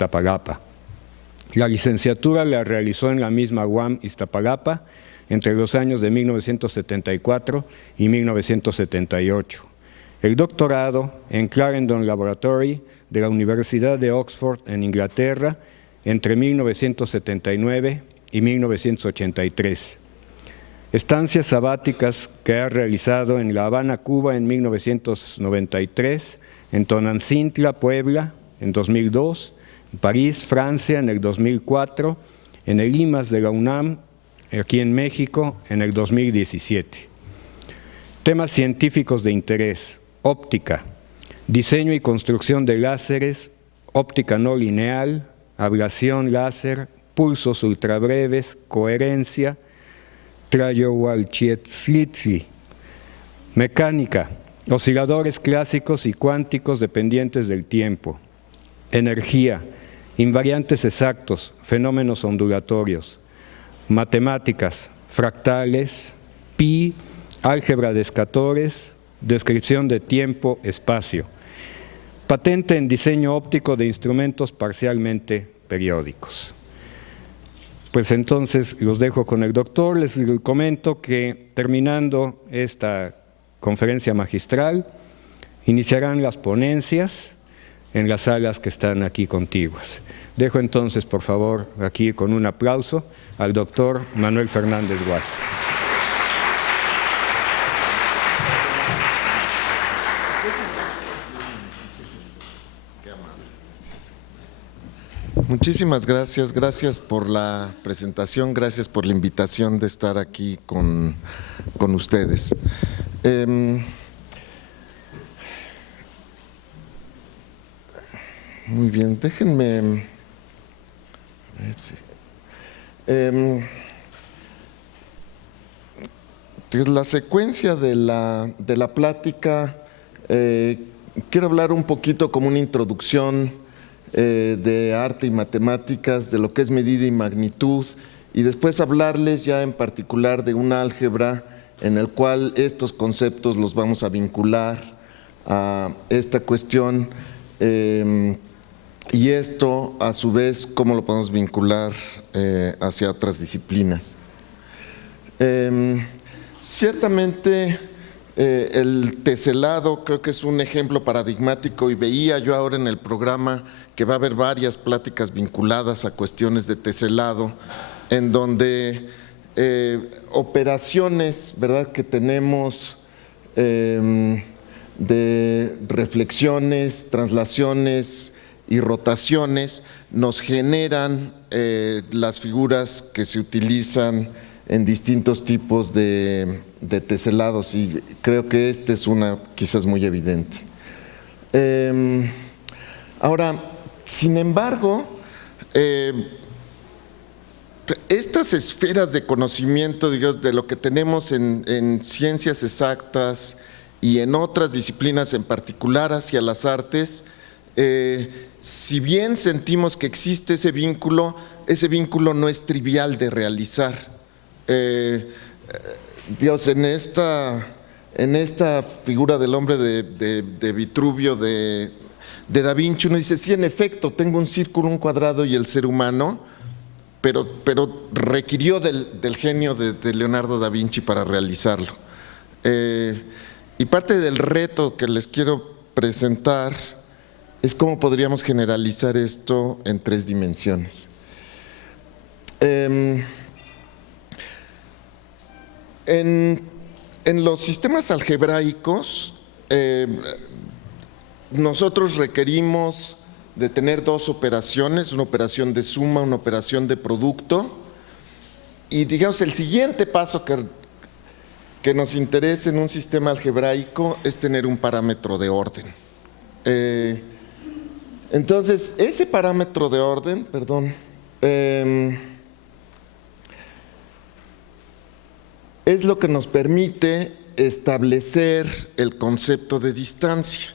Iztapalapa. La licenciatura la realizó en la misma UAM Iztapalapa entre los años de 1974 y 1978. El doctorado en Clarendon Laboratory de la Universidad de Oxford en Inglaterra entre 1979 y 1983. Estancias sabáticas que ha realizado en La Habana, Cuba en 1993, en Tonancintla, Puebla en 2002, en París, Francia en el 2004, en el IMAS de la UNAM, aquí en México, en el 2017. Temas científicos de interés: óptica, diseño y construcción de láseres, óptica no lineal, ablación láser, pulsos ultrabreves, coherencia, Trayowalchietzlitzi, mecánica, osciladores clásicos y cuánticos dependientes del tiempo, energía, invariantes exactos, fenómenos ondulatorios, matemáticas, fractales, pi, álgebra de escatores, descripción de tiempo, espacio. Patente en diseño óptico de instrumentos parcialmente periódicos. Pues entonces los dejo con el doctor. Les comento que terminando esta conferencia magistral, iniciarán las ponencias en las salas que están aquí contiguas. Dejo entonces, por favor, aquí con un aplauso al doctor Manuel Fernández Guaste. Muchísimas gracias, gracias por la presentación, gracias por la invitación de estar aquí con ustedes. Muy bien, déjenme… A ver si… la secuencia de la plática, quiero hablar un poquito como una introducción de arte y matemáticas, de lo que es medida y magnitud, y después hablarles ya en particular de un álgebra en el cual estos conceptos los vamos a vincular a esta cuestión, y esto a su vez cómo lo podemos vincular hacia otras disciplinas. Ciertamente el teselado creo que es un ejemplo paradigmático, y veía yo ahora en el programa que va a haber varias pláticas vinculadas a cuestiones de teselado, en donde operaciones, ¿verdad?, que tenemos de reflexiones, traslaciones y rotaciones nos generan las figuras que se utilizan en distintos tipos de teselados, y creo que esta es una quizás muy evidente. Ahora, sin embargo, estas esferas de conocimiento, digamos, de lo que tenemos en ciencias exactas y en otras disciplinas, en particular hacia las artes, si bien sentimos que existe ese vínculo no es trivial de realizar. Dios, en esta figura del hombre de Vitruvio, de Da Vinci, uno dice, sí, en efecto, tengo un círculo, un cuadrado y el ser humano, pero requirió del genio de Leonardo da Vinci para realizarlo. Y parte del reto que les quiero presentar es cómo podríamos generalizar esto en 3 dimensiones. En los sistemas algebraicos, nosotros requerimos de tener 2 operaciones, una operación de suma, una operación de producto, y digamos el siguiente paso que nos interesa en un sistema algebraico es tener un parámetro de orden. Entonces, ese parámetro de orden, es lo que nos permite establecer el concepto de distancia.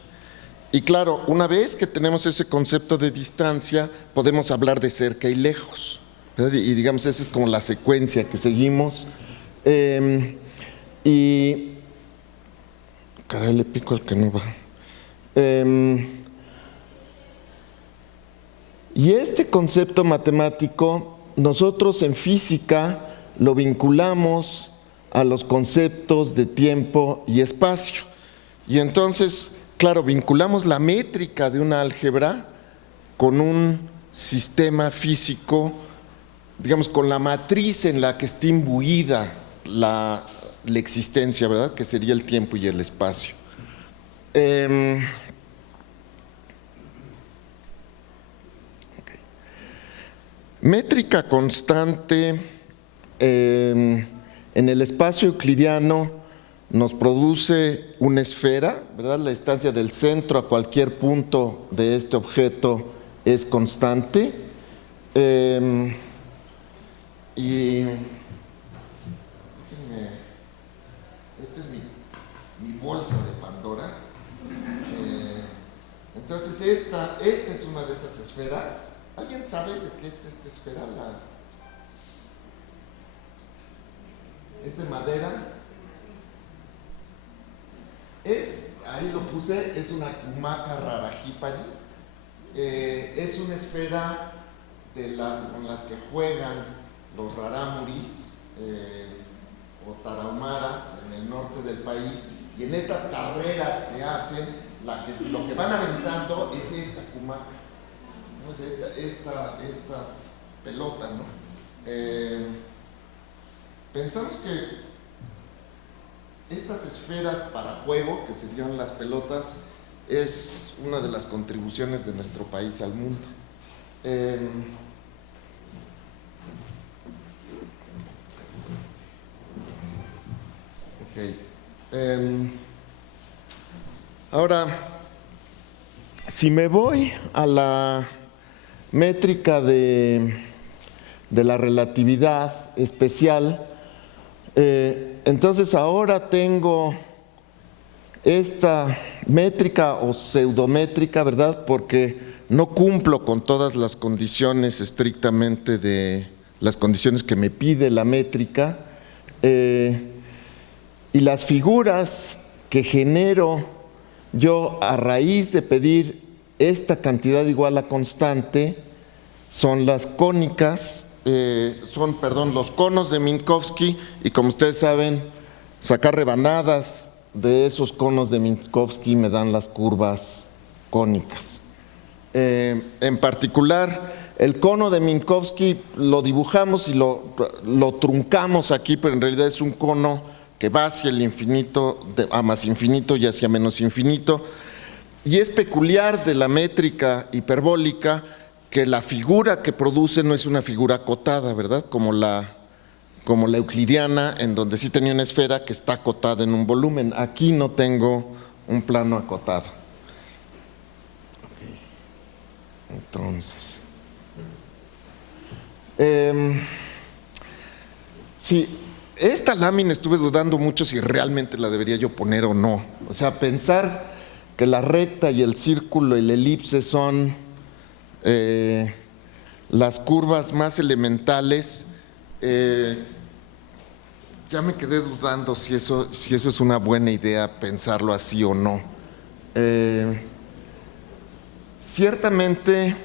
Y claro, una vez que tenemos ese concepto de distancia, podemos hablar de cerca y lejos, ¿verdad? Y digamos, esa es como la secuencia que seguimos. Y… caray, le pico al que no va. Y este concepto matemático nosotros en física lo vinculamos a los conceptos de tiempo y espacio. Y entonces, claro, vinculamos la métrica de una álgebra con un sistema físico, digamos, con la matriz en la que está imbuida la existencia, ¿verdad? Que sería el tiempo y el espacio. Métrica constante en el espacio euclidiano nos produce una esfera, ¿verdad? La distancia del centro a cualquier punto de este objeto es constante. Y esta es mi bolsa de Pandora. Entonces esta es una de esas esferas. ¿Alguien sabe de qué es esta esfera? ¿Es de madera? Ahí lo puse, es una Kumaka Rarajipari. Es una esfera con las que juegan los rarámuris o tarahumaras en el norte del país, y en estas carreras que hacen, lo que van aventando es esta Kumaka, ¿no? Es esta pelota, ¿no? Pensamos que estas esferas para juego, que serían las pelotas, es una de las contribuciones de nuestro país al mundo. Ahora, si me voy a la métrica de la relatividad especial, entonces ahora tengo esta métrica o pseudométrica, ¿verdad? Porque no cumplo con todas las condiciones estrictamente de las condiciones que me pide la métrica, y las figuras que genero yo a raíz de pedir esta cantidad igual a constante son las cónicas, los conos de Minkowski, y como ustedes saben, sacar rebanadas de esos conos de Minkowski me dan las curvas cónicas. En particular, el cono de Minkowski lo dibujamos y lo truncamos aquí, pero en realidad es un cono que va hacia el infinito, a más infinito y hacia menos infinito. Y es peculiar de la métrica hiperbólica que la figura que produce no es una figura acotada, ¿verdad? Como la euclidiana, en donde sí tenía una esfera que está acotada en un volumen. Aquí no tengo un plano acotado. Entonces, sí, esta lámina estuve dudando mucho si realmente la debería yo poner o no. O sea, pensar que la recta y el círculo y la elipse son las curvas más elementales, ya me quedé dudando si eso es una buena idea, pensarlo así o no. Ciertamente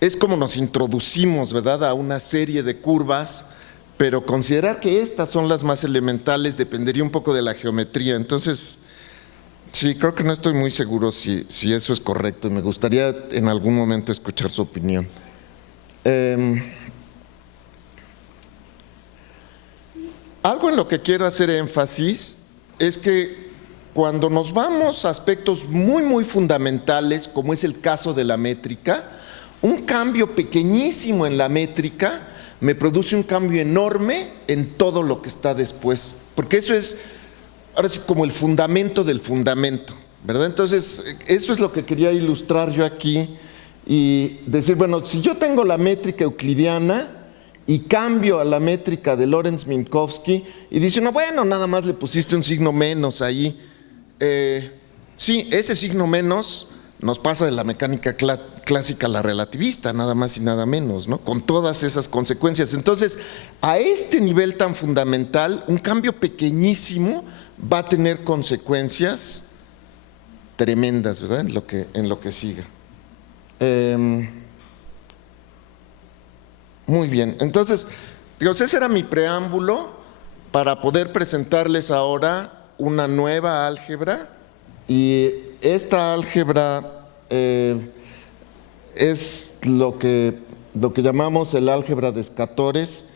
es como nos introducimos, ¿verdad?, a una serie de curvas, pero considerar que estas son las más elementales dependería un poco de la geometría. Entonces, sí, creo que no estoy muy seguro si eso es correcto, y me gustaría en algún momento escuchar su opinión. Algo en lo que quiero hacer énfasis es que cuando nos vamos a aspectos muy, muy fundamentales, como es el caso de la métrica, un cambio pequeñísimo en la métrica me produce un cambio enorme en todo lo que está después, porque eso es, ahora sí, como el fundamento del fundamento, ¿verdad? Entonces, eso es lo que quería ilustrar yo aquí y decir, bueno, si yo tengo la métrica euclidiana y cambio a la métrica de Lorentz-Minkowski y dice, no, bueno, nada más le pusiste un signo menos ahí. Sí, ese signo menos nos pasa de la mecánica clásica a la relativista, nada más y nada menos, ¿no? Con todas esas consecuencias. Entonces, a este nivel tan fundamental, un cambio pequeñísimo va a tener consecuencias tremendas, ¿verdad? En lo que siga. Muy bien, entonces, ese era mi preámbulo para poder presentarles ahora una nueva álgebra, y esta álgebra es lo que llamamos el álgebra de escatores.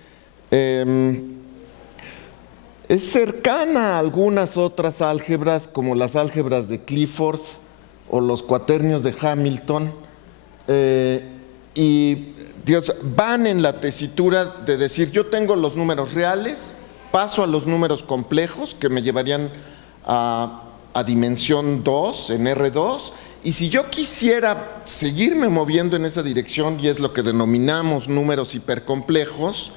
Es cercana a algunas otras álgebras, como las álgebras de Clifford o los cuaternios de Hamilton, y van en la tesitura de decir: yo tengo los números reales, paso a los números complejos que me llevarían a dimensión 2 en R2, y si yo quisiera seguirme moviendo en esa dirección, y es lo que denominamos números hipercomplejos,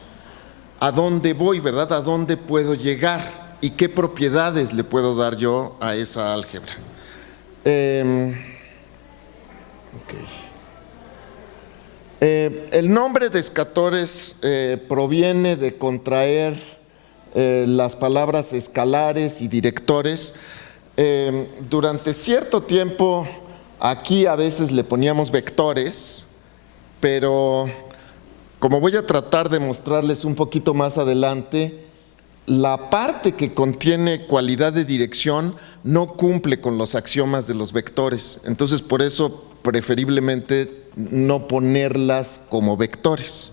¿a dónde voy, verdad? ¿A dónde puedo llegar? ¿Y qué propiedades le puedo dar yo a esa álgebra? El nombre de escatores proviene de contraer las palabras escalares y directores. Durante cierto tiempo aquí a veces le poníamos vectores, pero como voy a tratar de mostrarles un poquito más adelante, la parte que contiene cualidad de dirección no cumple con los axiomas de los vectores. Entonces, por eso preferiblemente no ponerlas como vectores.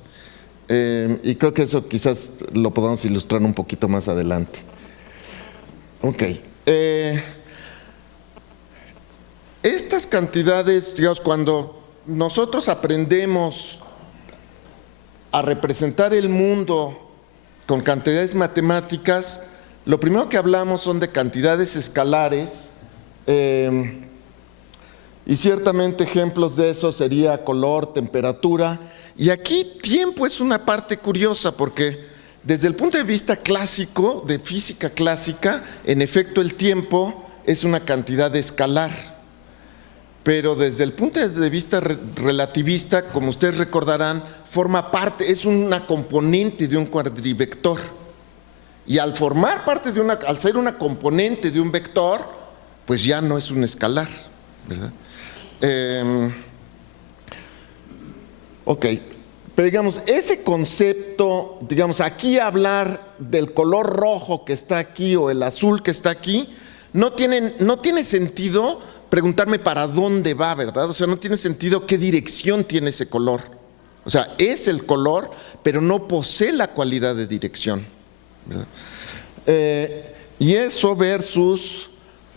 Y creo que eso quizás lo podamos ilustrar un poquito más adelante. Ok. Estas cantidades, digamos, cuando nosotros aprendemos a representar el mundo con cantidades matemáticas, lo primero que hablamos son de cantidades escalares, y ciertamente ejemplos de eso sería color, temperatura, y aquí tiempo es una parte curiosa, porque desde el punto de vista clásico, de física clásica, en efecto el tiempo es una cantidad escalar. Pero desde el punto de vista relativista, como ustedes recordarán, forma parte, es una componente de un cuadrivector. Y al formar parte al ser una componente de un vector, pues ya no es un escalar, ¿verdad? Ok, pero digamos, ese concepto, digamos, aquí hablar del color rojo que está aquí o el azul que está aquí, no tiene sentido preguntarme para dónde va, ¿verdad? O sea, no tiene sentido qué dirección tiene ese color. O sea, es el color, pero no posee la cualidad de dirección, ¿verdad? Y eso versus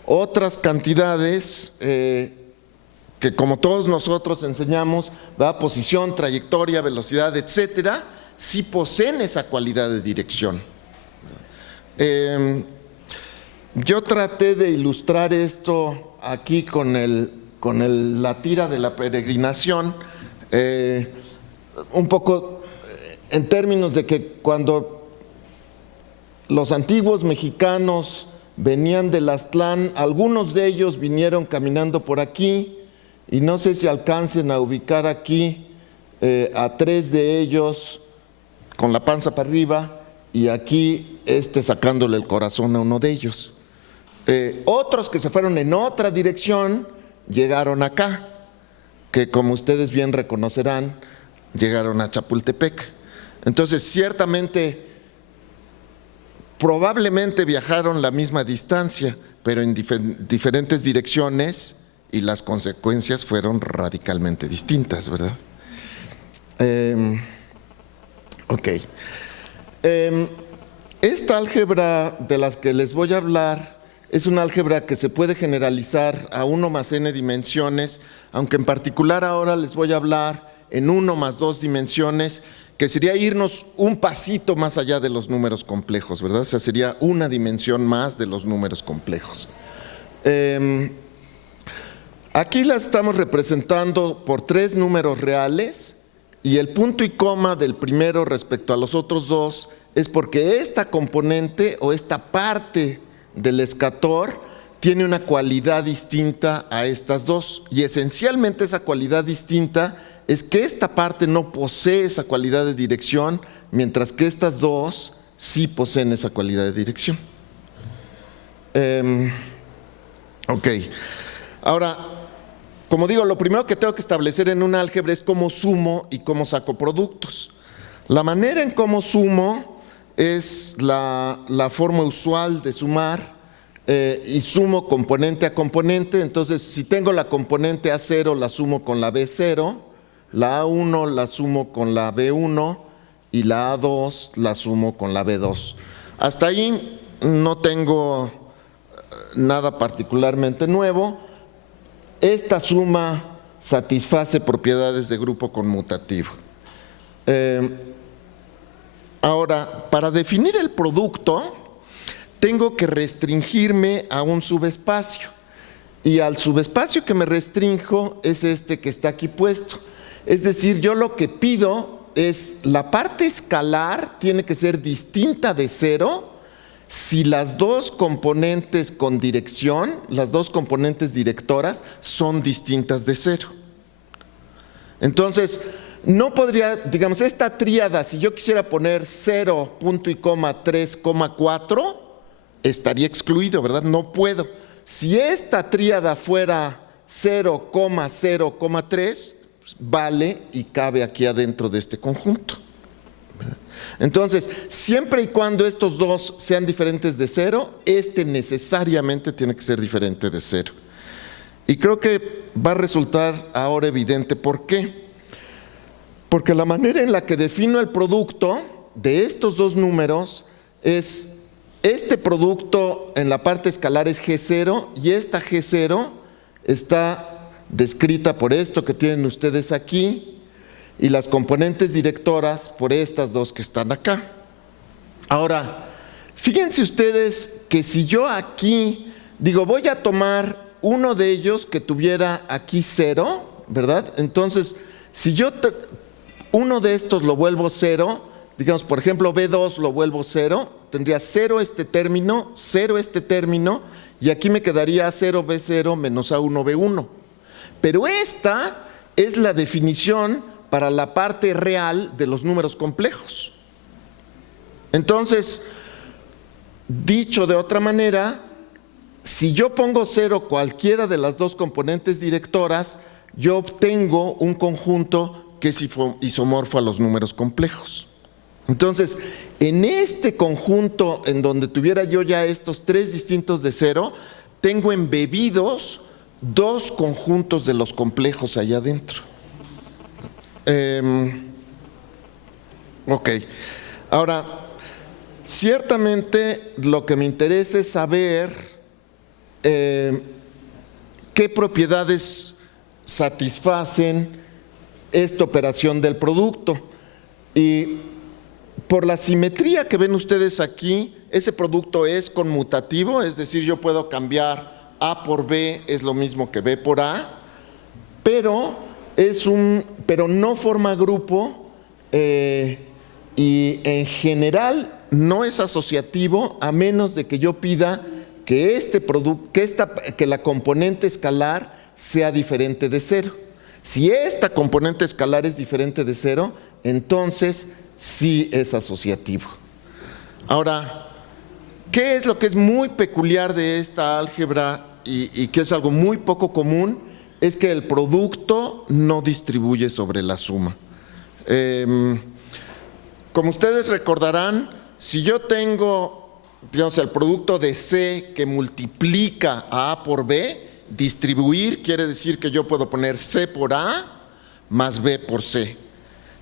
otras cantidades que, como todos nosotros enseñamos, ¿verdad? Posición, trayectoria, velocidad, etcétera, sí poseen esa cualidad de dirección. Yo traté de ilustrar esto aquí con la tira de la peregrinación, un poco en términos de que cuando los antiguos mexicanos venían del Aztlán, algunos de ellos vinieron caminando por aquí, y no sé si alcancen a ubicar aquí a 3 de ellos con la panza para arriba, y aquí sacándole el corazón a uno de ellos. Otros que se fueron en otra dirección llegaron acá, que como ustedes bien reconocerán, llegaron a Chapultepec. Entonces, ciertamente, probablemente viajaron la misma distancia, pero en diferentes direcciones, y las consecuencias fueron radicalmente distintas, ¿verdad? Ok. Esta álgebra de las que les voy a hablar es una álgebra que se puede generalizar a 1 más n dimensiones, aunque en particular ahora les voy a hablar en 1 más 2 dimensiones, que sería irnos un pasito más allá de los números complejos, ¿verdad? O sea, sería una dimensión más de los números complejos. Aquí la estamos representando por 3 números reales, y el punto y coma del primero respecto a los otros 2 es porque esta componente o esta parte del escator tiene una cualidad distinta a estas 2, y esencialmente esa cualidad distinta es que esta parte no posee esa cualidad de dirección, mientras que estas 2 sí poseen esa cualidad de dirección. Ok, Ahora, como digo, lo primero que tengo que establecer en un álgebra es cómo sumo y cómo saco productos. La manera en cómo sumo es la forma usual de sumar, y sumo componente a componente. Entonces, si tengo la componente A0, la sumo con la B0, la A1 la sumo con la B1 y la A2 la sumo con la B2. Hasta ahí no tengo nada particularmente nuevo. Esta suma satisface propiedades de grupo conmutativo. Ahora, para definir el producto, tengo que restringirme a un subespacio. Y al subespacio que me restrinjo es este que está aquí puesto. Es decir, yo lo que pido es la parte escalar tiene que ser distinta de 0 si las dos componentes con dirección, las dos componentes directoras, son distintas de 0. Entonces, no podría, digamos, esta tríada, si yo quisiera poner 0, punto y coma, 3, 4, estaría excluido, ¿verdad? No puedo. Si esta tríada fuera 0, 0, 3, pues vale y cabe aquí adentro de este conjunto. Entonces, siempre y cuando estos dos sean diferentes de 0, este necesariamente tiene que ser diferente de 0. Y creo que va a resultar ahora evidente por qué. Porque la manera en la que defino el producto de estos dos números es, este producto en la parte escalar es G0 y esta G0 está descrita por esto que tienen ustedes aquí, y las componentes directoras por estas dos que están acá. Ahora, fíjense ustedes que si yo aquí digo voy a tomar uno de ellos que tuviera aquí 0, ¿verdad? Entonces, si yo uno de estos lo vuelvo 0, digamos por ejemplo B2 lo vuelvo 0, tendría 0 este término, 0 este término, y aquí me quedaría A0B0 menos A1B1. Pero esta es la definición para la parte real de los números complejos. Entonces, dicho de otra manera, si yo pongo 0 cualquiera de las dos componentes directoras, yo obtengo un conjunto que es isomorfo a los números complejos. Entonces, en este conjunto en donde tuviera yo ya estos tres distintos de 0, tengo embebidos dos conjuntos de los complejos allá adentro. Ok, ahora, ciertamente lo que me interesa es saber qué propiedades satisfacen esta operación del producto. Y por la simetría que ven ustedes aquí, ese producto es conmutativo, es decir, yo puedo cambiar A por B, es lo mismo que B por A, pero no forma grupo, y en general no es asociativo a menos de que yo pida que que la componente escalar sea diferente de 0. Si esta componente escalar es diferente de 0, entonces sí es asociativo. Ahora, ¿qué es lo que es muy peculiar de esta álgebra y que es algo muy poco común? Es que el producto no distribuye sobre la suma. Como ustedes recordarán, si yo tengo, digamos, el producto de C que multiplica a A por B, distribuir quiere decir que yo puedo poner C por A más B por C.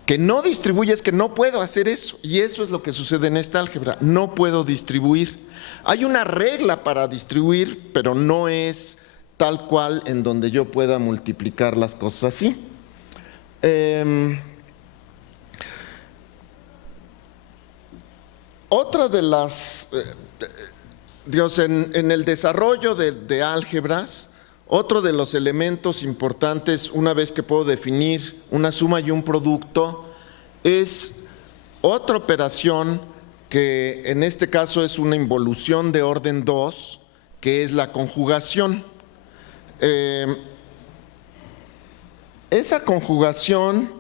Que no distribuye es que no puedo hacer eso, y eso es lo que sucede en esta álgebra, no puedo distribuir. Hay una regla para distribuir, pero no es tal cual en donde yo pueda multiplicar las cosas así. Otra de las, digamos, en el desarrollo de álgebras, otro de los elementos importantes, una vez que puedo definir una suma y un producto, es otra operación que en este caso es una involución de orden 2, que es la conjugación. Esa conjugación,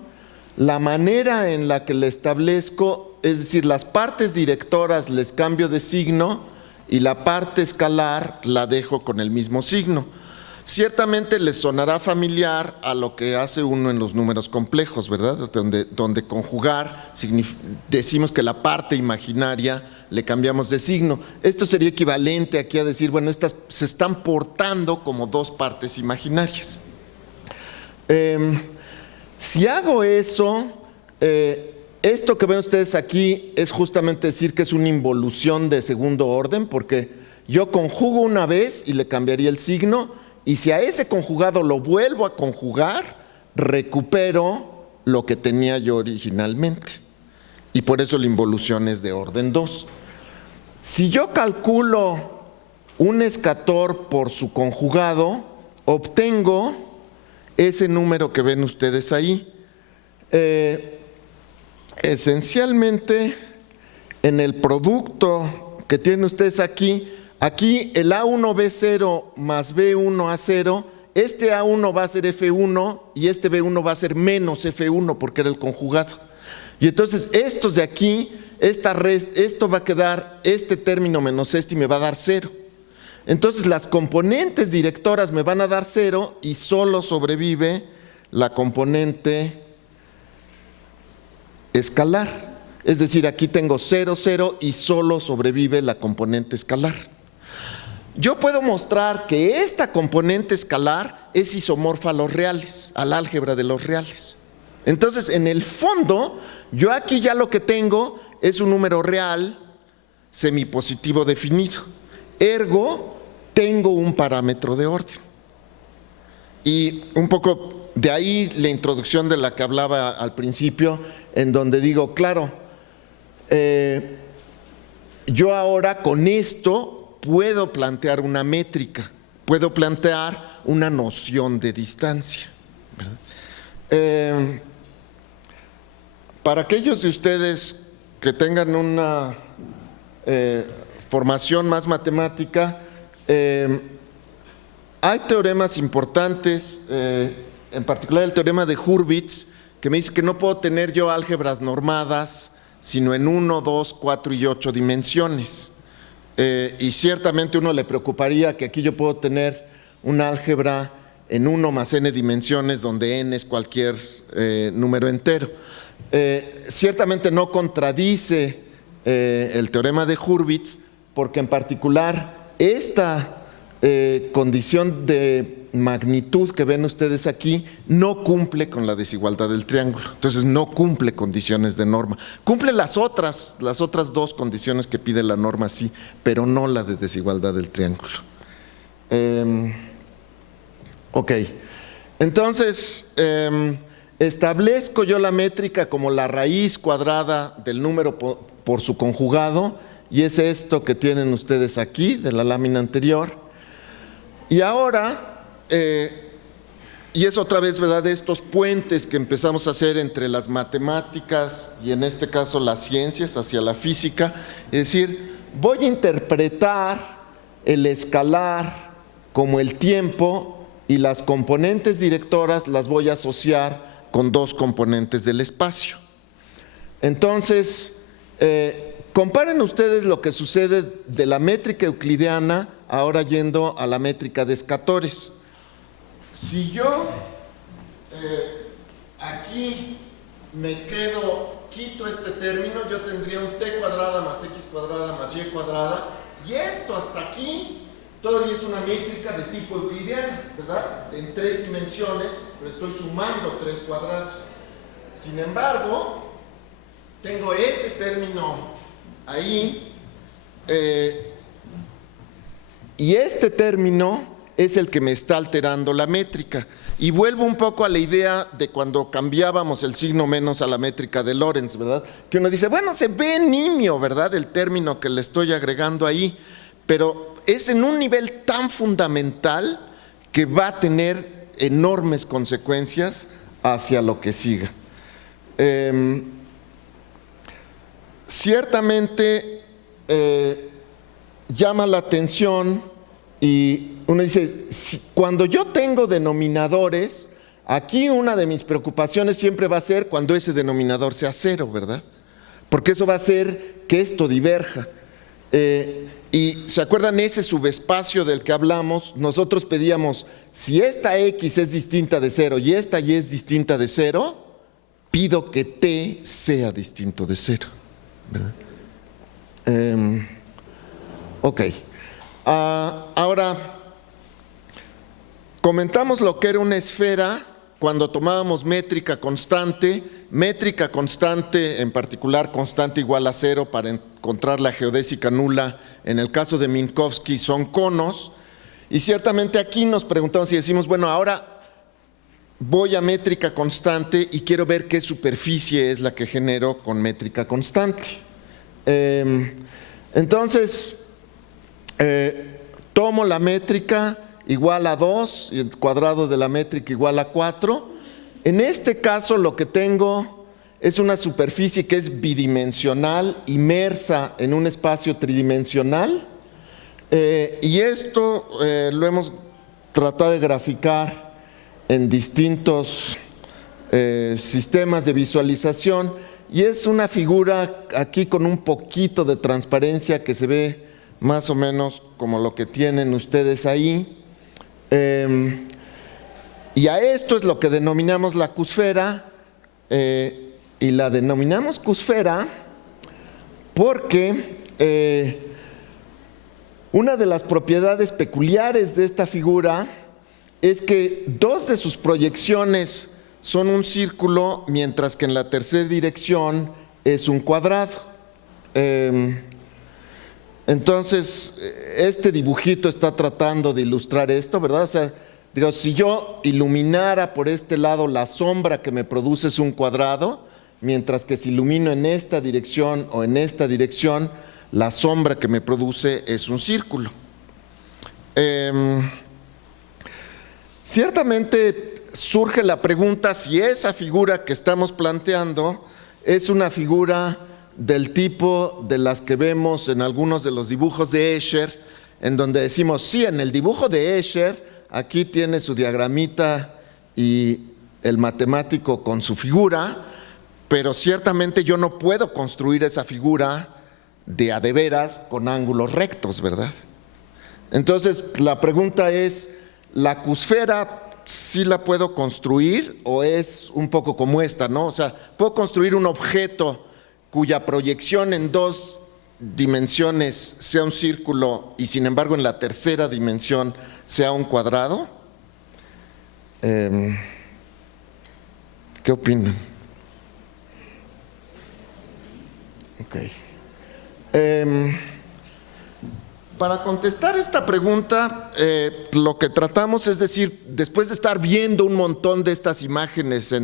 la manera en la que la establezco, es decir, las partes directoras les cambio de signo y la parte escalar la dejo con el mismo signo. Ciertamente les sonará familiar a lo que hace uno en los números complejos, ¿verdad? Donde conjugar, decimos que la parte imaginaria le cambiamos de signo. Esto sería equivalente aquí a decir, bueno, estas se están portando como dos partes imaginarias. Si hago eso, esto que ven ustedes aquí es justamente decir que es una involución de segundo orden, porque yo conjugo una vez y le cambiaría el signo, y si a ese conjugado lo vuelvo a conjugar, recupero lo que tenía yo originalmente. Y por eso la involución es de orden 2. Si yo calculo un escator por su conjugado, obtengo ese número que ven ustedes ahí. Esencialmente, en el producto que tienen ustedes aquí el A1B0 más B1A0, este A1 va a ser F1 y este B1 va a ser menos F1 porque era el conjugado. Y entonces estos de aquí, esto va a quedar, este término menos este y me va a dar 0. Entonces las componentes directoras me van a dar 0 y solo sobrevive la componente escalar. Es decir, aquí tengo 0, 0 y solo sobrevive la componente escalar. Yo puedo mostrar que esta componente escalar es isomorfa a los reales, al álgebra de los reales. Entonces, en el fondo, yo aquí ya lo que tengo es un número real semipositivo definido. Ergo, tengo un parámetro de orden. Y un poco de ahí la introducción de la que hablaba al principio, en donde digo, claro, yo ahora con esto puedo plantear una métrica, puedo plantear una noción de distancia, ¿verdad? Para aquellos de ustedes que tengan una formación más matemática, hay teoremas importantes, en particular el teorema de Hurwitz, que me dice que no puedo tener yo álgebras normadas, sino en 1, 2, 4 y 8 dimensiones. Y ciertamente uno le preocuparía que aquí yo puedo tener un álgebra en 1 más n dimensiones, donde n es cualquier número entero. Ciertamente no contradice el teorema de Hurwitz, porque en particular esta condición de magnitud que ven ustedes aquí no cumple con la desigualdad del triángulo. Entonces no cumple condiciones de norma. Cumple las otras dos condiciones que pide la norma, sí, pero no la de desigualdad del triángulo. Ok, entonces establezco yo la métrica como la raíz cuadrada del número por su conjugado, y es esto que tienen ustedes aquí de la lámina anterior. Y ahora, y es otra vez, ¿verdad?, de estos puentes que empezamos a hacer entre las matemáticas y en este caso las ciencias hacia la física, es decir, voy a interpretar el escalar como el tiempo y las componentes directoras las voy a asociar con dos componentes del espacio. Entonces, comparen ustedes lo que sucede de la métrica euclidiana ahora yendo a la métrica de escatores. Si yo aquí me quito este término, yo tendría un t cuadrada más x cuadrada más y cuadrada, y esto hasta aquí todavía es una métrica de tipo euclidiano, ¿verdad? En 3 dimensiones, pero estoy sumando 3 cuadrados. Sin embargo, tengo ese término ahí, y este término es el que me está alterando la métrica. Y vuelvo un poco a la idea de cuando cambiábamos el signo menos a la métrica de Lorentz, ¿verdad? Que uno dice, bueno, se ve nimio, ¿verdad?, el término que le estoy agregando ahí, pero es en un nivel tan fundamental que va a tener enormes consecuencias hacia lo que siga. Ciertamente llama la atención, y uno dice, cuando yo tengo denominadores, aquí una de mis preocupaciones siempre va a ser cuando ese denominador sea 0, ¿verdad? Porque eso va a hacer que esto diverja. Y ¿se acuerdan ese subespacio del que hablamos? Nosotros pedíamos si esta X es distinta de 0 y esta Y es distinta de 0, pido que T sea distinto de 0. Ok. Ahora, comentamos lo que era una esfera cuando tomábamos métrica constante en particular constante igual a 0 para encontrar la geodésica nula. En el caso de Minkowski son conos. Y ciertamente aquí nos preguntamos y decimos, bueno, ahora voy a métrica constante y quiero ver qué superficie es la que genero con métrica constante. Entonces, tomo la métrica igual a 2 y el cuadrado de la métrica igual a 4. En este caso lo que tengo es una superficie que es bidimensional, inmersa en un espacio tridimensional. Y esto lo hemos tratado de graficar en distintos sistemas de visualización, y es una figura aquí con un poquito de transparencia que se ve más o menos como lo que tienen ustedes ahí. Y a esto es lo que denominamos la cusfera, y la denominamos cusfera porque una de las propiedades peculiares de esta figura es que dos de sus proyecciones son un círculo, mientras que en la tercera dirección es un cuadrado. Entonces, este dibujito está tratando de ilustrar esto, ¿verdad? O sea, digo, si yo iluminara por este lado, la sombra que me produce es un cuadrado, mientras que si ilumino en esta dirección o en esta dirección, la sombra que me produce es un círculo. Ciertamente surge la pregunta si esa figura que estamos planteando es una figura del tipo de las que vemos en algunos de los dibujos de Escher, en donde decimos, sí, en el dibujo de Escher, aquí tiene su diagramita y el matemático con su figura, pero ciertamente yo no puedo construir esa figura de a de veras con ángulos rectos, ¿verdad? Entonces, la pregunta es, ¿la cusfera sí la puedo construir o es un poco como esta, ¿no? O sea, ¿puedo construir un objeto cuya proyección en dos dimensiones sea un círculo y sin embargo en la tercera dimensión sea un cuadrado? ¿Qué opinan? Ok. Para contestar esta pregunta, lo que tratamos es decir, después de estar viendo un montón de estas imágenes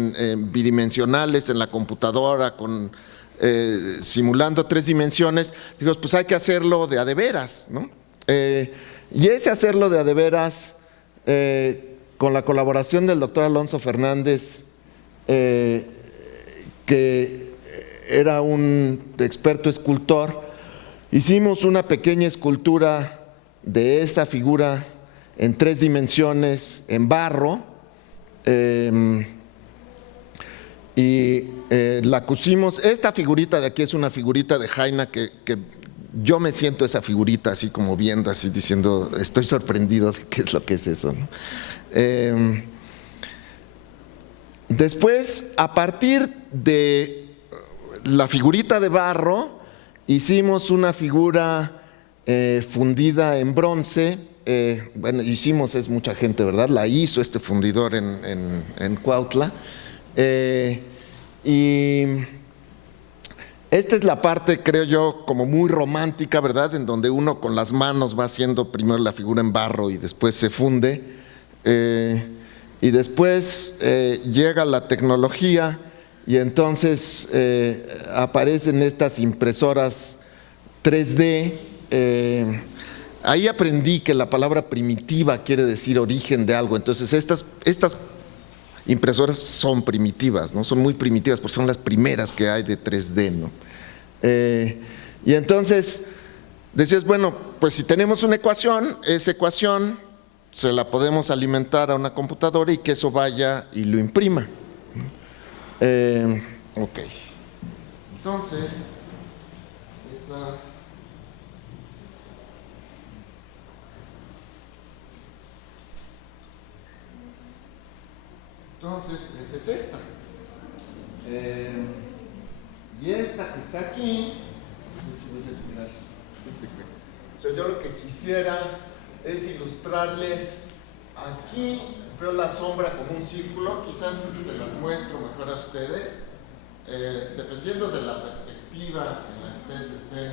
bidimensionales en la computadora, simulando 3 dimensiones, digo, pues hay que hacerlo de a de veras, ¿no? Y ese hacerlo de a de veras, con la colaboración del doctor Alonso Fernández, que era un experto escultor, hicimos una pequeña escultura de esa figura en 3 dimensiones en barro, y la pusimos. Esta figurita de aquí es una figurita de Jaina que yo me siento esa figurita así como viendo, así diciendo, estoy sorprendido de qué es lo que es eso, ¿no? Después, a partir de la figurita de barro, hicimos una figura fundida en bronce. Bueno, hicimos, es mucha gente, ¿verdad? La hizo este fundidor en Cuautla. Y esta es la parte, creo yo, como muy romántica, ¿verdad? En donde uno con las manos va haciendo primero la figura en barro y después se funde. Y después llega la tecnología y entonces aparecen estas impresoras 3D. Ahí aprendí que la palabra primitiva quiere decir origen de algo. Entonces estas impresoras son primitivas, ¿no? Son muy primitivas porque son las primeras que hay de 3D, ¿no? Y entonces decías, bueno, pues si tenemos una ecuación, esa ecuación se la podemos alimentar a una computadora y que eso vaya y lo imprima. Ok. Entonces, Entonces, esa es esta. Y esta que está aquí, o sea, yo lo que quisiera es ilustrarles aquí. Veo la sombra como un círculo, quizás se las muestro mejor a ustedes, dependiendo de la perspectiva en la que ustedes estén.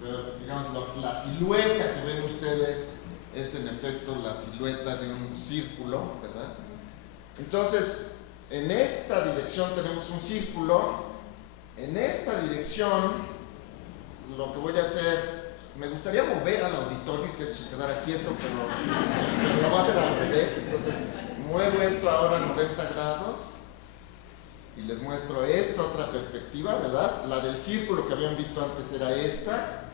Pero, digamos, la silueta que ven ustedes es en efecto la silueta de un círculo, ¿verdad? Entonces, en esta dirección tenemos un círculo. En esta dirección, lo que voy a hacer, me gustaría mover al auditorio y que esto se quedara quieto, pero lo voy a hacer al revés. Entonces, muevo esto ahora a 90 grados y les muestro esta otra perspectiva, ¿verdad? La del círculo que habían visto antes era esta,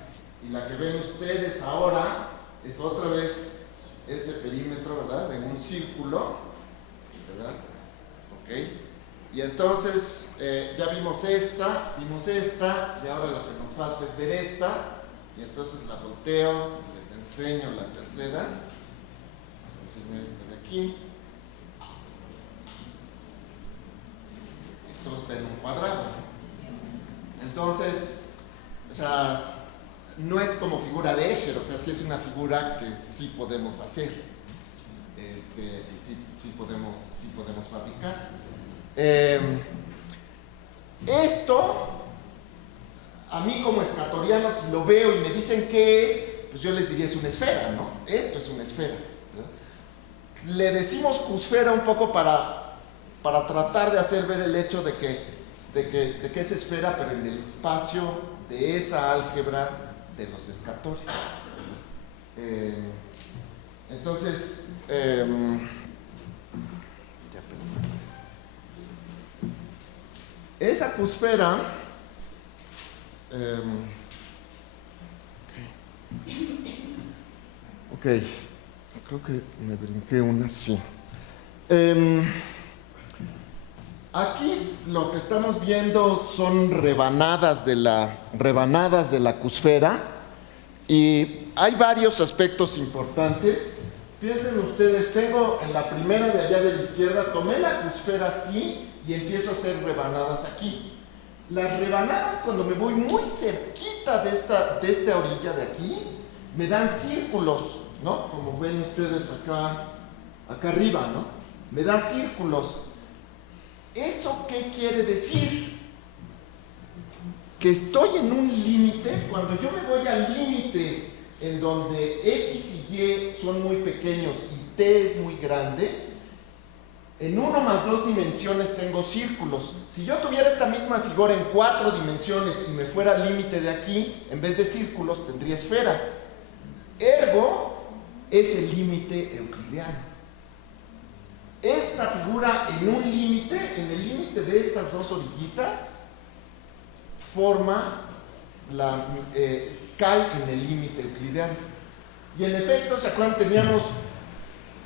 y la que ven ustedes ahora es otra vez ese perímetro, ¿verdad? De un círculo, ¿verdad? Ok. Y entonces ya vimos esta, y ahora lo que nos falta es ver esta. Y entonces la volteo y les enseño la tercera. Les enseño esta de aquí. Entonces ven un cuadrado. Entonces, o sea, no es como figura de Escher, o sea, sí es una figura que sí podemos hacer. Y sí podemos fabricar. Esto, a mí como escatoriano, si lo veo y me dicen qué es, pues yo les diría es una esfera, ¿no? Esto es una esfera, ¿verdad? Le decimos cusfera un poco para tratar de hacer ver el hecho de que es esfera, pero en el espacio de esa álgebra de los escatorios. Entonces, esa cusfera, ok, creo que me brinqué una, sí. Aquí lo que estamos viendo son rebanadas de la cusfera, y hay varios aspectos importantes. Piensen ustedes, tengo en la primera de allá de la izquierda, tomé la cusfera así y empiezo a hacer rebanadas aquí. Las rebanadas, cuando me voy muy cerquita de esta orilla de aquí, me dan círculos, ¿no? Como ven ustedes acá arriba, ¿no? Me dan círculos. ¿Eso qué quiere decir? Que estoy en un límite. Cuando yo me voy al límite en donde X y Y son muy pequeños y T es muy grande, en 1 más 2 dimensiones tengo círculos. Si yo tuviera esta misma figura en 4 dimensiones y me fuera al límite de aquí, en vez de círculos tendría esferas. Ergo, es el límite euclidiano. Esta figura en un límite, en el límite de estas dos orillitas, cae en el límite euclidiano. Y en efecto, ¿se acuerdan? Teníamos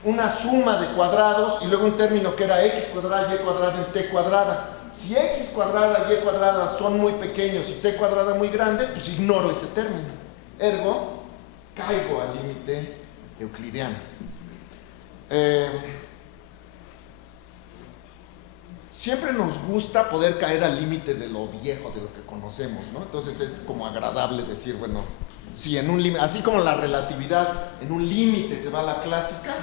una suma de cuadrados y luego un término que era x cuadrada y cuadrada en t cuadrada. Si x cuadrada y cuadrada son muy pequeños y t cuadrada muy grande, pues ignoro ese término. Ergo, caigo al límite euclidiano. Siempre nos gusta poder caer al límite de lo viejo, de lo que conocemos, ¿no? Entonces es como agradable decir, bueno, si en un límite, así como la relatividad, en un límite se va a la clásica,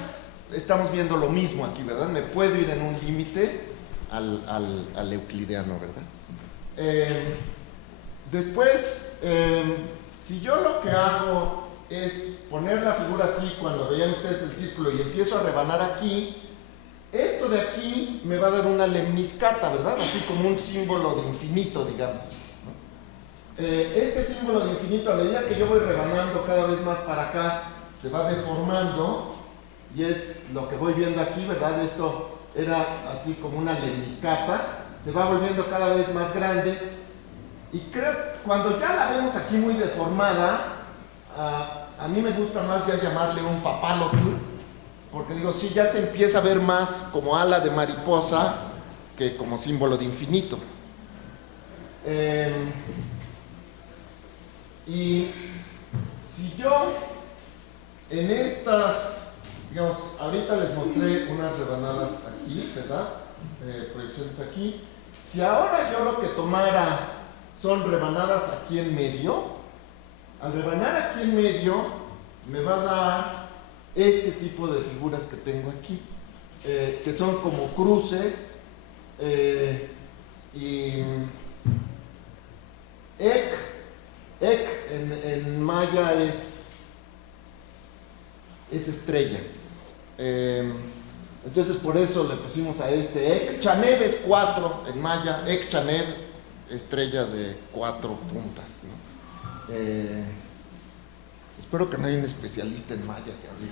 estamos viendo lo mismo aquí, ¿verdad? Me puedo ir en un límite al euclidiano, ¿verdad? Después, si yo lo que hago es poner la figura así, cuando vean ustedes el círculo y empiezo a rebanar aquí, esto de aquí me va a dar una lemniscata, ¿verdad? Así como un símbolo de infinito, digamos, ¿no? Este símbolo de infinito, a medida que yo voy rebanando cada vez más para acá, se va deformando, y es lo que voy viendo aquí, ¿verdad? Esto era así como una lemniscata, se va volviendo cada vez más grande, y creo, cuando ya la vemos aquí muy deformada, a mí me gusta más ya llamarle un papalotl, porque digo, sí, ya se empieza a ver más como ala de mariposa que como símbolo de infinito. Y si yo en estas, digamos, ahorita les mostré unas rebanadas aquí, ¿verdad? proyecciones aquí. Si ahora yo lo que tomara son rebanadas aquí en medio, al rebanar aquí en medio me va a dar este tipo de figuras que tengo aquí, que son como cruces, y ek en maya es estrella. Entonces por eso le pusimos a este ek. Chanev es 4 en maya, ek Chanev, estrella de 4 puntas, ¿no? Espero que no haya un especialista en maya que hable.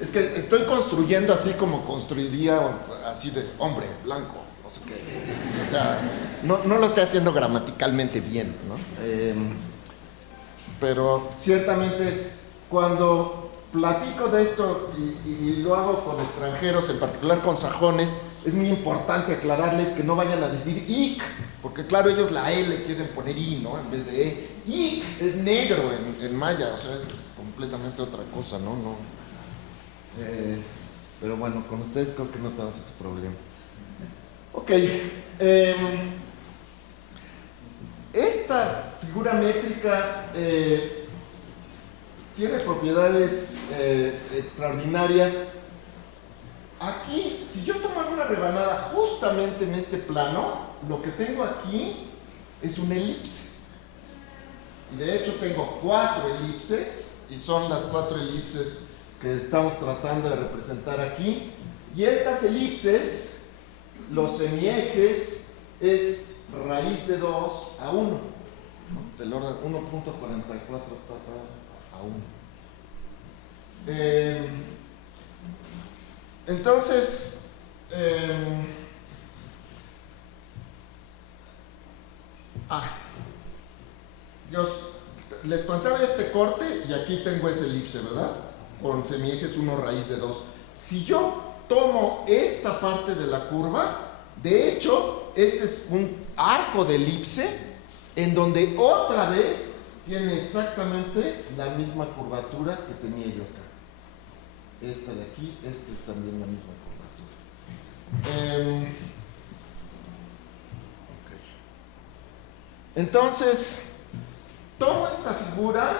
Es que estoy construyendo así como construiría así de hombre blanco, no sé qué. O sea, no lo estoy haciendo gramaticalmente bien, ¿no? Pero ciertamente cuando platico de esto y lo hago con extranjeros, en particular con sajones, es muy importante aclararles que no vayan a decir ik, porque claro, ellos la E le quieren poner I, ¿no? En vez de E. Ik es negro en maya, o sea, es completamente otra cosa, ¿no? Pero bueno, con ustedes creo que no tenemos ese problema. Ok. Esta figura métrica tiene propiedades extraordinarias. Aquí, si yo tomara una rebanada justamente en este plano, lo que tengo aquí es una elipse. Y de hecho tengo 4 elipses, y son las 4 elipses que estamos tratando de representar aquí. Y estas elipses, los semiejes, es raíz de 2 a 1, ¿no? Del orden 1.44 a 1. Entonces, yo les planteaba este corte y aquí tengo esa elipse, ¿verdad? Con semiejes 1 raíz de 2. Si yo tomo esta parte de la curva, de hecho, este es un arco de elipse en donde otra vez tiene exactamente la misma curvatura que tenía yo acá. Esta de aquí, esta es también la misma curvatura. Okay. Entonces, tomo esta figura,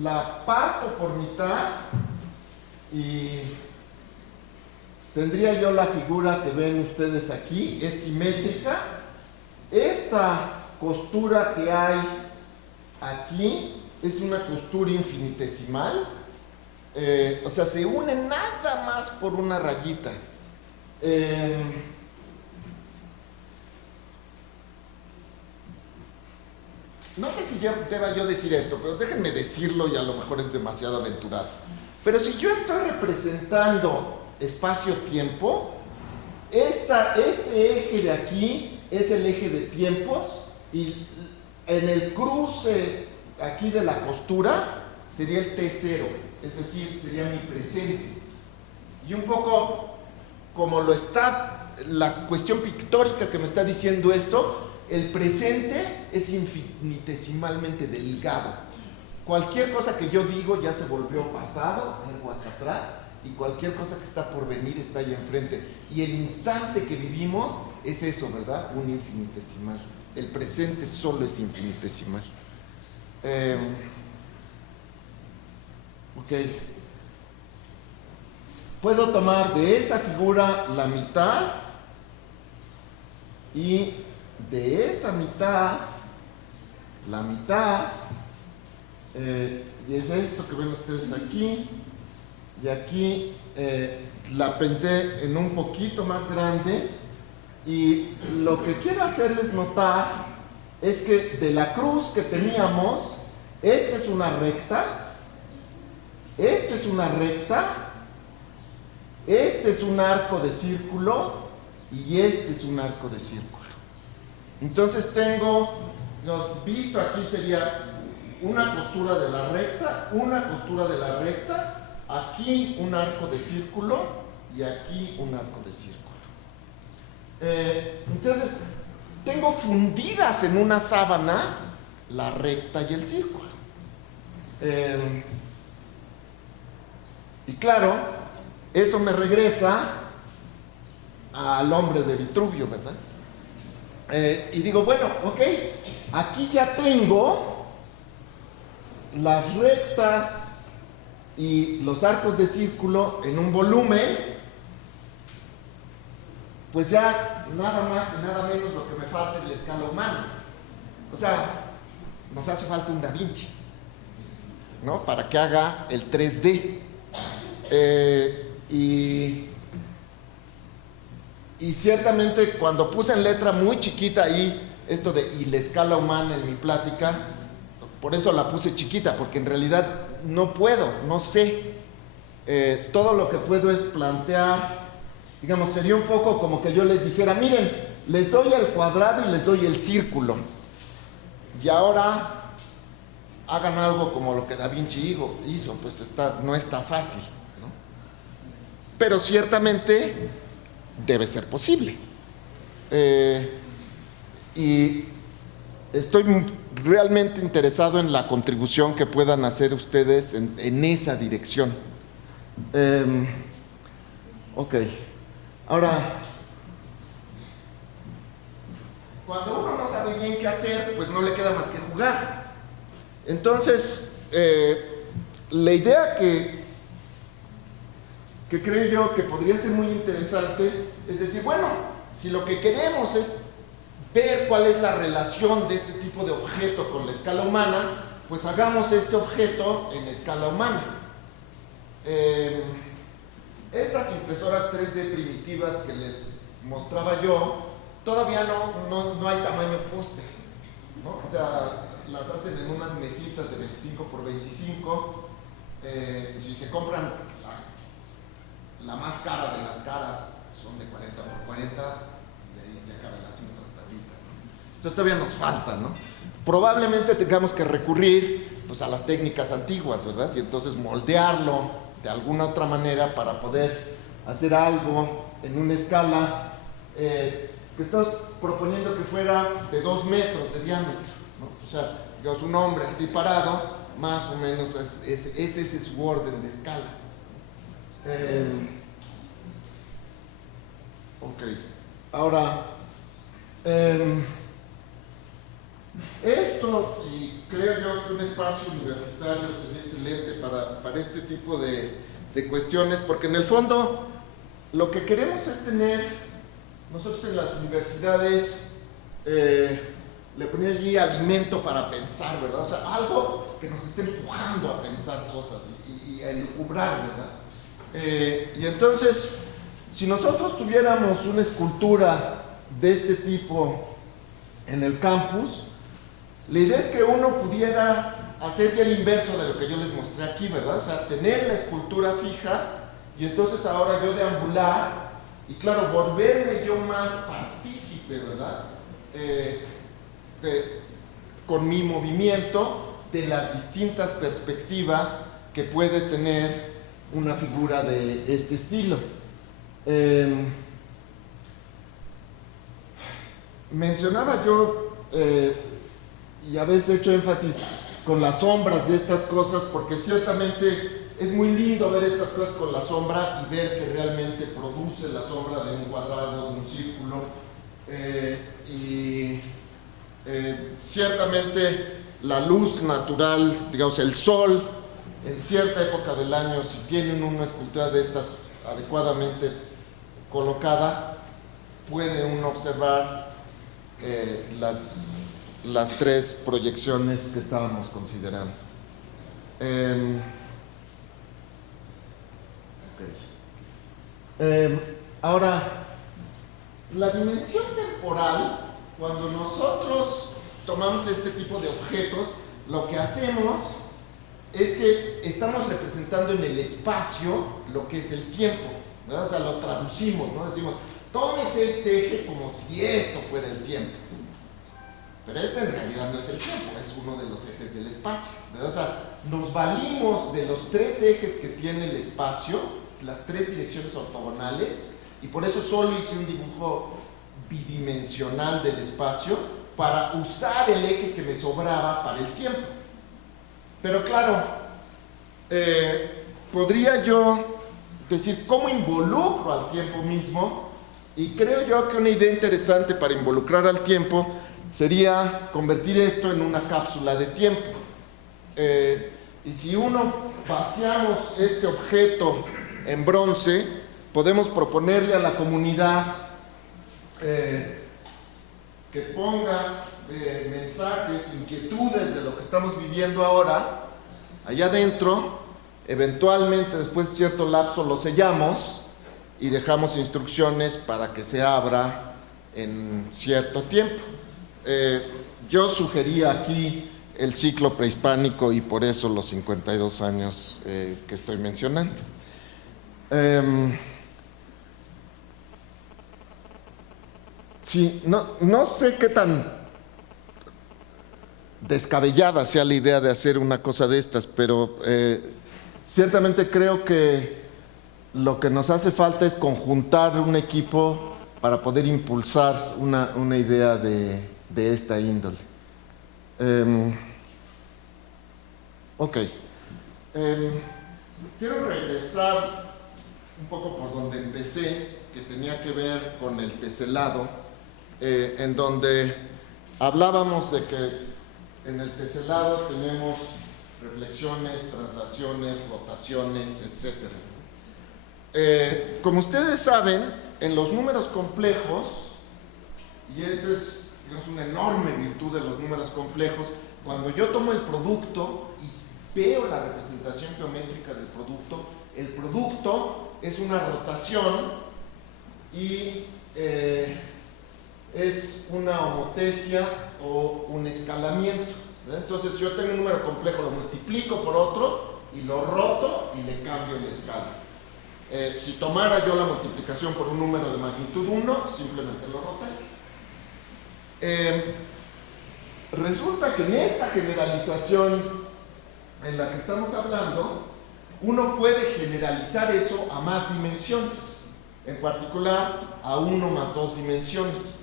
la parto por mitad y tendría yo la figura que ven ustedes aquí, es simétrica. Esta costura que hay aquí es una costura infinitesimal, o sea, se une nada más por una rayita. No sé si deba yo decir esto, pero déjenme decirlo y a lo mejor es demasiado aventurado. Pero si yo estoy representando espacio-tiempo, este eje de aquí es el eje de tiempos y en el cruce aquí de la costura sería el T0, es decir, sería mi presente. Y un poco como lo está la cuestión pictórica que me está diciendo esto, el presente es infinitesimalmente delgado. Cualquier cosa que yo digo ya se volvió pasado, algo hasta atrás, y cualquier cosa que está por venir está ahí enfrente. Y el instante que vivimos es eso, ¿verdad? Un infinitesimal. El presente solo es infinitesimal. Ok. Puedo tomar de esa figura la mitad y de esa mitad, la mitad, y es esto que ven ustedes aquí, y aquí la pinté en un poquito más grande, y lo que quiero hacerles notar es que de la cruz que teníamos, esta es una recta, esta es una recta, este es un arco de círculo y este es un arco de círculo. Entonces tengo, visto aquí sería una costura de la recta, una costura de la recta, aquí un arco de círculo y aquí un arco de círculo. Entonces tengo fundidas en una sábana la recta y el círculo. Y claro, eso me regresa al hombre de Vitruvio, ¿verdad? Y digo, bueno, ok, aquí ya tengo las rectas y los arcos de círculo en un volumen, pues ya nada más y nada menos lo que me falta es la escala humana. O sea, nos hace falta un Da Vinci, ¿no? Para que haga el 3D. Y ciertamente cuando puse en letra muy chiquita ahí esto de y la escala humana en mi plática, por eso la puse chiquita, porque en realidad no puedo, no sé. Todo lo que puedo es plantear, digamos, sería un poco como que yo les dijera, miren, les doy el cuadrado y les doy el círculo. Y ahora hagan algo como lo que Da Vinci hizo, pues no está fácil, ¿no? Pero ciertamente debe ser posible. Y estoy realmente interesado en la contribución que puedan hacer ustedes en esa dirección. Ok, ahora, cuando uno no sabe bien qué hacer, pues no le queda más que jugar. Entonces, la idea que creo yo que podría ser muy interesante es decir, bueno, si lo que queremos es ver cuál es la relación de este tipo de objeto con la escala humana, pues hagamos este objeto en escala humana. Estas impresoras 3D primitivas que les mostraba yo, todavía no hay tamaño póster, ¿no? O sea, las hacen en unas mesitas de 25 por 25. Si se compran la más cara de las caras, son de 40 por 40, y ahí se acaba el asunto hasta ahorita, ¿no? Entonces todavía nos falta, ¿no? Probablemente tengamos que recurrir pues, a las técnicas antiguas, ¿verdad? Y entonces moldearlo de alguna otra manera para poder hacer algo en una escala que estás proponiendo que fuera de 2 metros de diámetro, ¿no? O sea, digamos, un hombre así parado, más o menos ese es su orden de escala. Ok, ahora, esto, y creo yo que un espacio universitario sería excelente para este tipo de cuestiones, porque en el fondo lo que queremos es tener, nosotros en las universidades, le ponía allí alimento para pensar, ¿verdad? O sea, algo que nos esté empujando a pensar cosas y a elucubrar, ¿verdad? Y entonces, si nosotros tuviéramos una escultura de este tipo en el campus, la idea es que uno pudiera hacer ya el inverso de lo que yo les mostré aquí, ¿verdad? O sea, tener la escultura fija y entonces ahora yo deambular y claro, volverme yo más partícipe, ¿verdad? Con mi movimiento de las distintas perspectivas que puede tener una figura de este estilo. Mencionaba yo, y a veces he hecho énfasis con las sombras de estas cosas, porque ciertamente es muy lindo ver estas cosas con la sombra y ver que realmente produce la sombra de un cuadrado, de un círculo, ciertamente la luz natural, digamos el sol, en cierta época del año, si tienen una escultura de estas adecuadamente colocada, puede uno observar las 3 proyecciones que estábamos considerando. Ahora, la dimensión temporal, cuando nosotros tomamos este tipo de objetos, lo que hacemos es que estamos representando en el espacio lo que es el tiempo, ¿verdad? O sea, lo traducimos, ¿no? Decimos, tomes este eje como si esto fuera el tiempo. Pero este en realidad no es el tiempo, es uno de los ejes del espacio, ¿verdad? O sea, nos valimos de los 3 ejes que tiene el espacio, las 3 direcciones ortogonales, y por eso solo hice un dibujo bidimensional del espacio para usar el eje que me sobraba para el tiempo. Pero claro, podría yo decir cómo involucro al tiempo mismo Y creo yo que una idea interesante para involucrar al tiempo sería convertir esto en una cápsula de tiempo. Y si vaciamos este objeto en bronce, podemos proponerle a la comunidad que ponga mensajes, inquietudes de lo que estamos viviendo ahora, allá adentro. Eventualmente, después de cierto lapso, lo sellamos y dejamos instrucciones para que se abra en cierto tiempo. Yo sugería aquí el ciclo prehispánico y por eso los 52 años que estoy mencionando. Sí, no sé qué tan descabellada sea la idea de hacer una cosa de estas, pero ciertamente creo que lo que nos hace falta es conjuntar un equipo para poder impulsar una idea de esta índole. Ok. Quiero regresar un poco por donde empecé, que tenía que ver con el teselado, en donde hablábamos de que en el teselado tenemos reflexiones, traslaciones, rotaciones, etc. Como ustedes saben, en los números complejos, y esta es, digamos, una enorme virtud de los números complejos, cuando yo tomo el producto y veo la representación geométrica del producto, el producto es una rotación y es una homotesia o un escalamiento, ¿verdad? Entonces yo tengo un número complejo, lo multiplico por otro y lo roto y le cambio la escala. Si tomara yo la multiplicación por un número de magnitud 1, simplemente lo rotaría. Resulta que en esta generalización en la que estamos hablando, uno puede generalizar eso a más dimensiones, en particular a 1 más 2 dimensiones.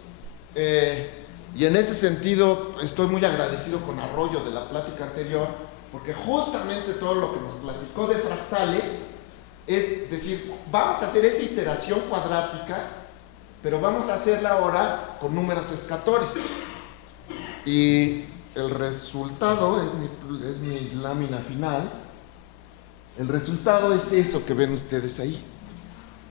Y en ese sentido estoy muy agradecido con Arroyo de la plática anterior, porque justamente todo lo que nos platicó de fractales es decir, vamos a hacer esa iteración cuadrática, pero vamos a hacerla ahora con números escatores. Y el resultado es mi lámina final. El resultado es eso que ven ustedes ahí.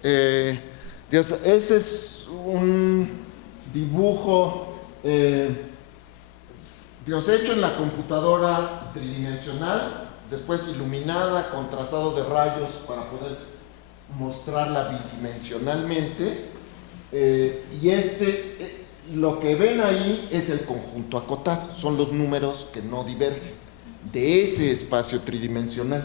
Ese es un dibujo hecho en la computadora tridimensional, después iluminada con trazado de rayos para poder mostrarla bidimensionalmente. Y lo que ven ahí es el conjunto acotado, son los números que no divergen de ese espacio tridimensional.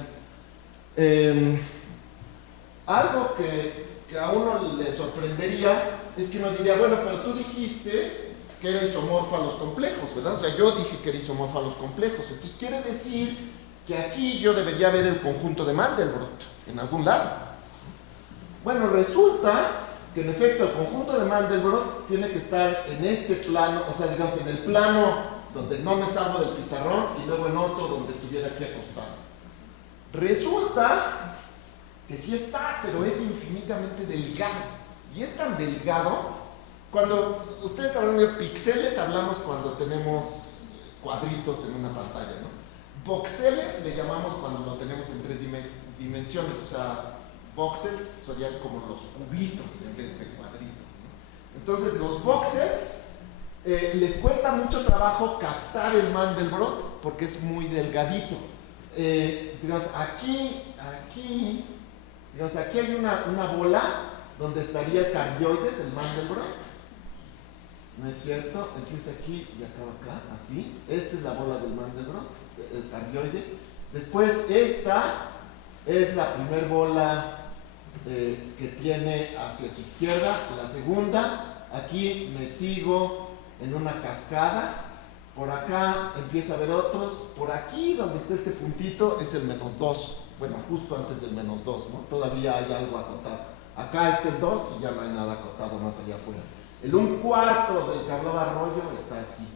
Algo que a uno le sorprendería es que uno diría, bueno, pero tú dijiste que era isomorfo a los complejos, ¿verdad? O sea, yo dije que era isomorfo a los complejos, entonces quiere decir que aquí yo debería ver el conjunto de Mandelbrot en algún lado. Bueno, resulta que en efecto el conjunto de Mandelbrot tiene que estar en este plano, o sea, digamos en el plano donde no me salgo del pizarrón y luego en otro donde estuviera aquí acostado. Resulta que sí está, pero es infinitamente delgado. Y es tan delgado, cuando ustedes hablan de píxeles, hablamos cuando tenemos cuadritos en una pantalla, ¿no? Voxeles le llamamos cuando lo tenemos en 3 dimensiones, o sea, voxels serían como los cubitos en vez de cuadritos, ¿no? Entonces los voxels les cuesta mucho trabajo captar el Mandelbrot porque es muy delgadito. Digamos, aquí hay una bola donde estaría el cardioide del Mandelbrot, ¿no es cierto? Empieza aquí y acaba acá, así. Esta es la bola del Mandelbrot, el cardioide. Después esta es la primera bola que tiene hacia su izquierda. La segunda, aquí me sigo en una cascada. Por acá empieza a haber otros. Por aquí donde está este puntito es el -2. Bueno, justo antes del -2, ¿no? Todavía hay algo acotado. Acá está el 2 y ya no hay nada acotado más allá afuera. El 1/4 del que hablaba Arroyo está aquí.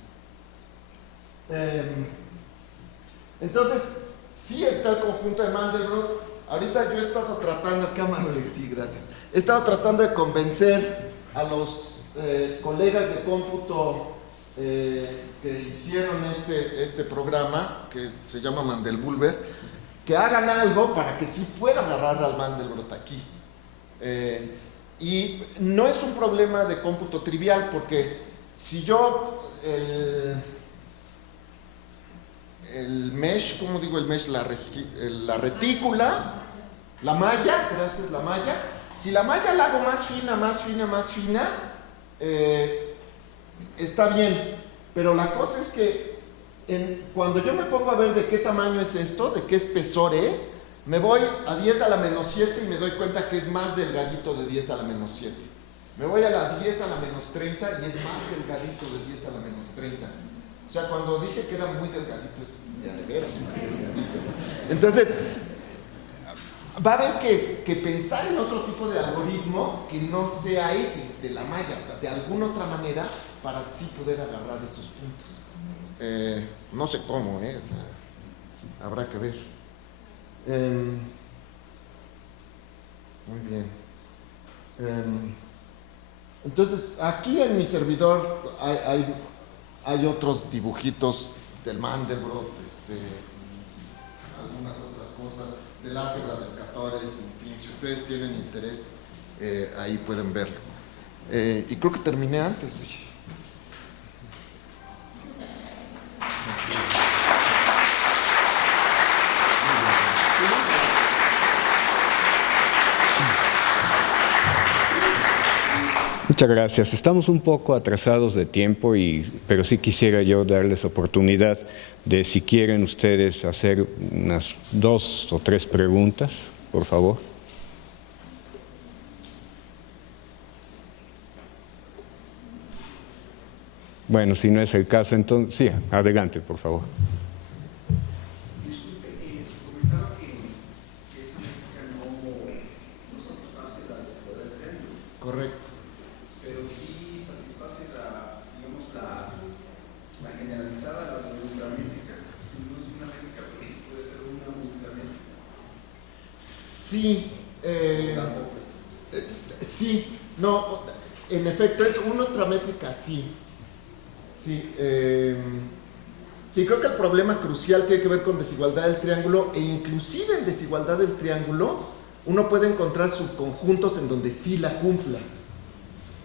Entonces, sí está el conjunto de Mandelbrot. Ahorita yo he estado tratando, sí, gracias. He estado tratando de convencer a los colegas de cómputo que hicieron este programa, que se llama Mandelbrot, que hagan algo para que sí pueda agarrar al Mandelbrot aquí. Y no es un problema de cómputo trivial, porque si yo el mesh, ¿cómo digo el mesh? La retícula, la malla, gracias, la malla. Si la malla la hago más fina, más fina, más fina, está bien. Pero la cosa es que cuando yo me pongo a ver de qué tamaño es esto, de qué espesor es, me voy a 10 a la menos 7 y me doy cuenta que es más delgadito de 10 a la menos 7. Me voy a la 10 a la menos 30 y es más delgadito de 10 a la menos 30. O sea, cuando dije que era muy delgadito, es ya de veras muy delgadito. Entonces, va a haber que pensar en otro tipo de algoritmo que no sea ese de la malla, de alguna otra manera, para así poder agarrar esos puntos. No sé cómo, o sea, habrá que ver. Muy bien. Entonces, aquí en mi servidor hay otros dibujitos del Mandelbrot, algunas otras cosas, del álgebra de escatores, en fin, si ustedes tienen interés, ahí pueden verlo. Y creo que terminé antes. Muchas gracias. Estamos un poco atrasados de tiempo, pero sí quisiera yo darles oportunidad de, si quieren ustedes, hacer unas 2 o 3 preguntas, por favor. Bueno, si no es el caso, entonces, sí, adelante, por favor. Disculpe, comentaba que esa métrica no satisface la desigualdad del triángulo. Correcto. Pero sí satisface la generalizada, la ultramétrica. Si no es una métrica, pero sí puede ser una ultramétrica. Sí, sí, no, en efecto es una ultramétrica, sí. Sí, sí, creo que el problema crucial tiene que ver con desigualdad del triángulo, e inclusive en desigualdad del triángulo uno puede encontrar subconjuntos en donde sí la cumpla.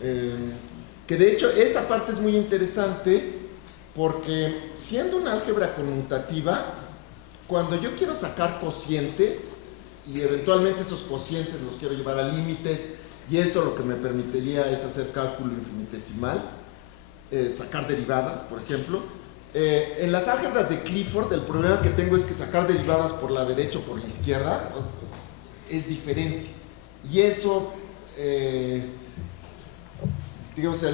Que de hecho esa parte es muy interesante, porque siendo una álgebra conmutativa, cuando yo quiero sacar cocientes y eventualmente esos cocientes los quiero llevar a límites, y eso lo que me permitiría es hacer cálculo infinitesimal, sacar derivadas, por ejemplo. En las álgebras de Clifford, el problema que tengo es que sacar derivadas por la derecha o por la izquierda es diferente, y eso digamos,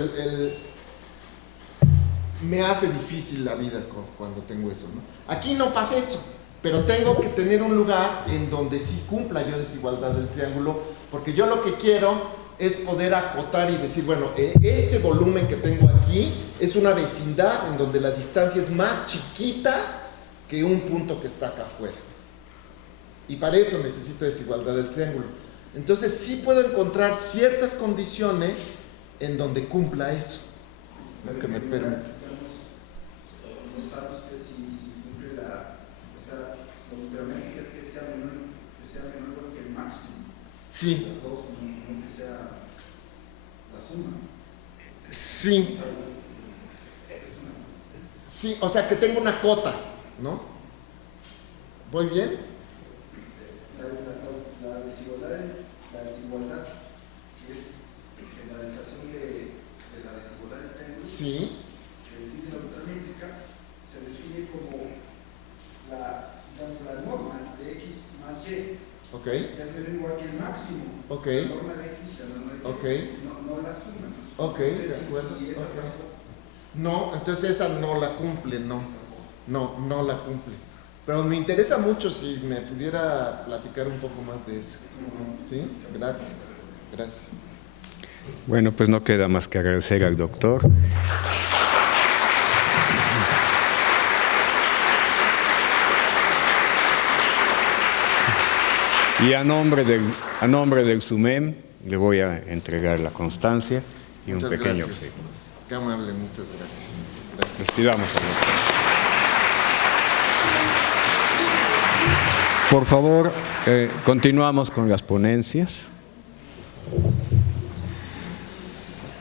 me hace difícil la vida cuando tengo eso, ¿no? Aquí no pasa eso, pero tengo que tener un lugar en donde sí cumpla yo desigualdad del triángulo, porque yo lo que quiero es poder acotar y decir, bueno, este volumen que tengo aquí es una vecindad en donde la distancia es más chiquita que un punto que está acá afuera. Y para eso necesito desigualdad del triángulo. Entonces sí puedo encontrar ciertas condiciones en donde cumpla eso, lo que me permite. No sabes que si cumple la ultramétrica es que sea menor que el máximo. Sí. Las dos, no que sea la suma. Sí. Sí, o sea que tengo una cota, ¿no? ¿Voy bien? La desigualdad, que es generalización de la desigualdad del triángulo, Sí. que define la ultramétrica, se define como la norma de x más y. Ok. Es menor igual que el máximo. Ok. La norma de x y la norma de y. Ok. No la suma. Ok, de acuerdo. Y esa Okay. No, entonces esa no la cumple, no la cumple. Pero me interesa mucho si me pudiera platicar un poco más de eso. ¿Sí? Gracias. Gracias. Bueno, pues no queda más que agradecer al doctor. Y a nombre del SUMEM le voy a entregar la constancia y Muchas un pequeño gracias. obsequio. Qué amable, muchas gracias. Gracias. Despidamos al doctor. Por favor, continuamos con las ponencias.